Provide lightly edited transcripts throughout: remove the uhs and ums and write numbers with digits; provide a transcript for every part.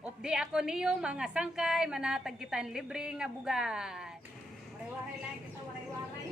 Updi ako niyo mga sangkay manatag kitan libre nga bugat. Waray-waray lang kita waray-waray.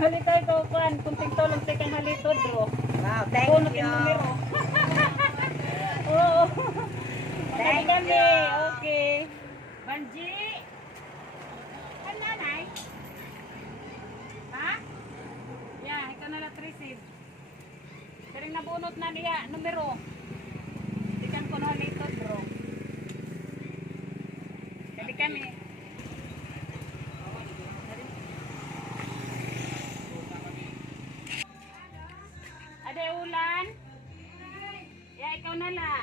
Halitay ko kuan, kunting tulong sa kang halitod ro. Wow, thank you. Oo. Thank Kami. you. Okay. Banji. Ano nanay? Ha? Yeah, ikaw na lang receive. Karing nabunot na niya, numero. Ikan ko na halitod bro. Kali kami. Ada ulan? Ya, ikaw na la.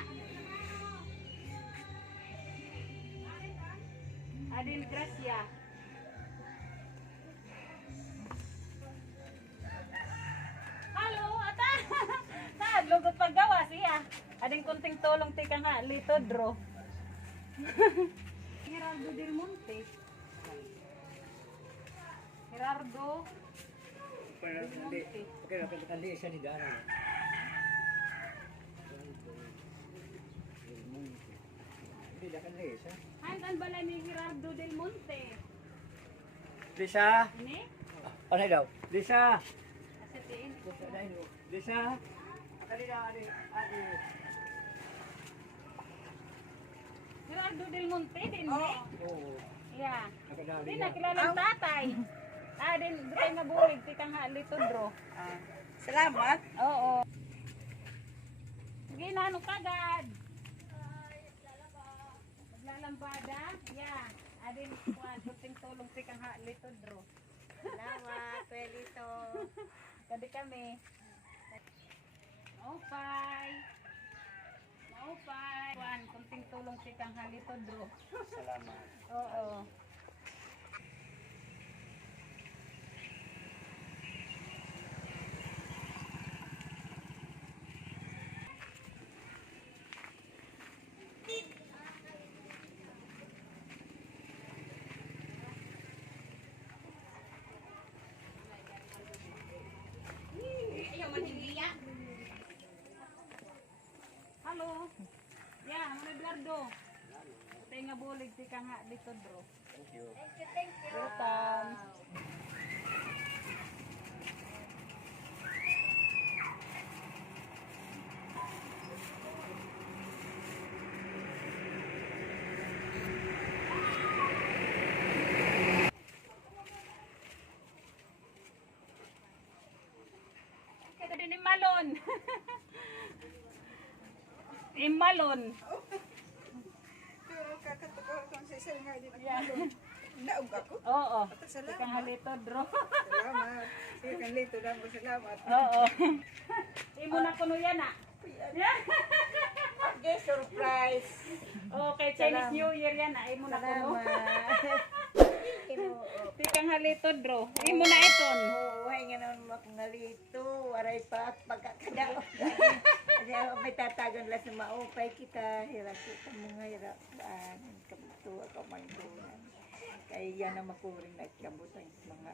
Adin Gracia. Halo, ata. Sad, lugot paggawa siya. Adin kunting tulong tika nga, litod ro. Gerardo del Monte. Gerardo. Oke, kali siya di dalam. Hindi na kali siya. Handan bala ni Gerardo del Monte. Lisa, Ini? ano daw? Lisa, Asetiin. Lisa. Kali na adi. Gerardo del Monte din Oo. Oo. Yeah. Nakadali Di na. na kilala ang tatay. Din tayo nabulig tikang halitod bro. Salamat. Oo. Sige na ano kagad. Maglalambada. Yeah. Adin kuan kunting tulong tikang halitod bro. Salamat, Pelito. Kadi kami. Maupay. Maupay. Kuan kunting tulong tikang halitod bro. Salamat. Oo. Halo. Ya, mga Eduardo. Tay nga bulig ti ka nga dito, bro. Thank you. Thank you. Welcome. Kada din Imalon. Imalon. Pero kakatukaw kung sa isang nga din Yeah. naog ako. Oo. Salamat. Tikang halito, bro. Salamat. Sige kan lito lang ko salamat. Oo. Imo na kuno yan ah. Okay, surprise. Okay, Chinese New Year yan ah. Imo na kuno. Tikang halitod bro. Imo na iton. Huwag nga naman ako ngalito. Waray pa pagkakadao. Kasi ako may tatagan lang sa maupay kita. Hirap kita mga hirap. Kabuto ako manggunan. Kaya yan na makuring nagkabutan mga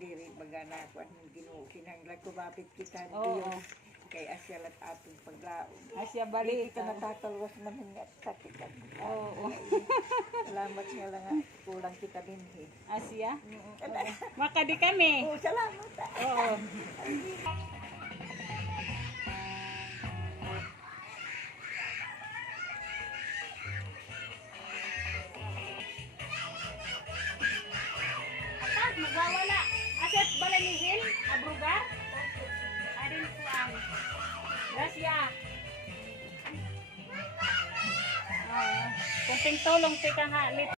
diri magana ko ang ginukinanglag ko babit kita Oo. diyo. Kay asya lat atong paglaom. Asya Bali balik ka natatalwas man nga sakitan. Oo. Salamat nga lang nga kulang kita dinhi. Asya. Makadi kami. Oh, salamat. Oo. Atas, magwawala. Aset balanihil, abrugar. Arin puan. Gracia. Kunting tulong tika nga lit.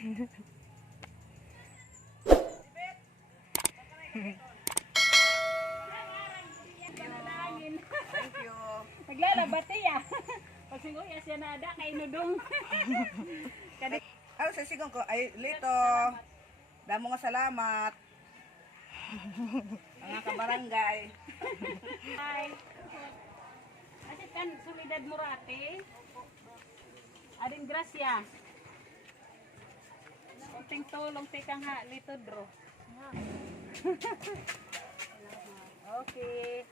Thank you. Naglalabati ya. Pagsingoy asya na ada kay nudong. Kadi Ano sa sigong ko ay lito. Damo nga salamat. Mga kabarangay. hi. Asit kan Solidad Murate. Adin Gracia. Kunting tulong tikang ha lito bro. Okay.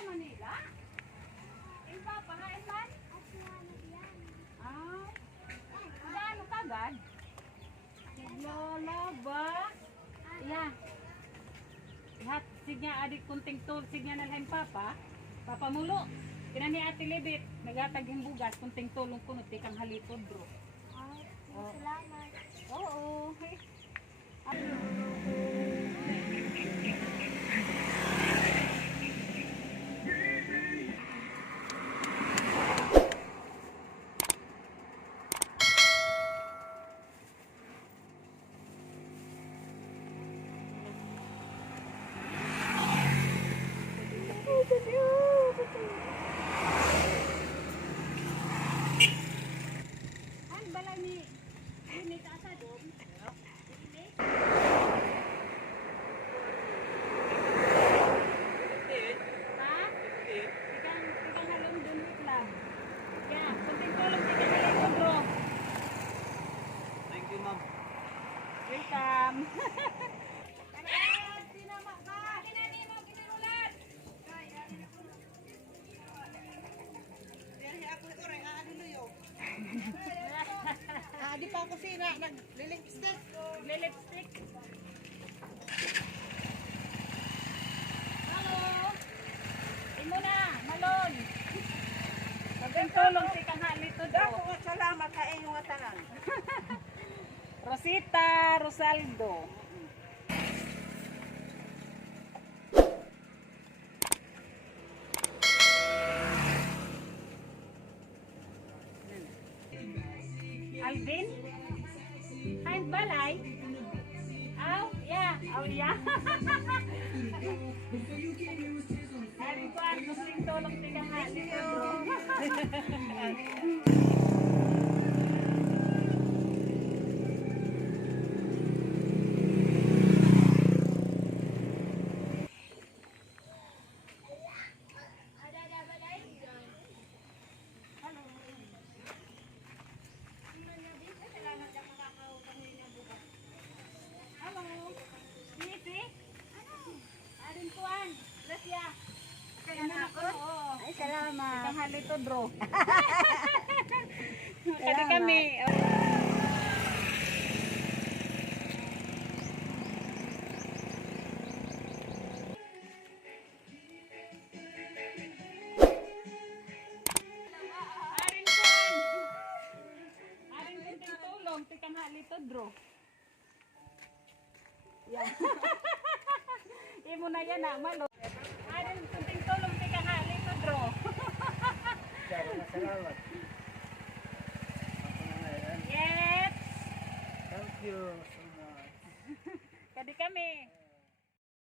Ano Manila? Ilpa pa ha Ilpan? Ay, ano kagad? Lola ba? Yeah. Lahat signya adik kunting tul signya nalhem papa. Papa mulo. Kinani ati libit nagatag bugas kunting tulong kuno tikang halitod bro. Salamat. Oo. An bala ni ini ta sa dom. Ha? Tikang halong dun wait lang. Yeah, kunting tulong tikang halitod bro. Thank you, ma'am. Welcome. Sinama ka. Kinani mo kinirulat. Di pa ako sira naglilipstick. Lipstick. Hello. Imo na, malon. Kunting tulong tikang halitod Dako bro. nga salamat sa inyong nga tanan. Rosita Rosaldo. Alvin? Kain balay? Aw, yeah. Aw, yeah. Alvin ko, ang kusing tulong tika nga. Hello. Sisi? Arin kuan. Gracia. Kaya na ako. Ay, salamat. Itang halito bro. Kadi kami. litod bro. Yan. Imo na yan na malo. Ay, kunting tulong ti kang litod bro. Salamat.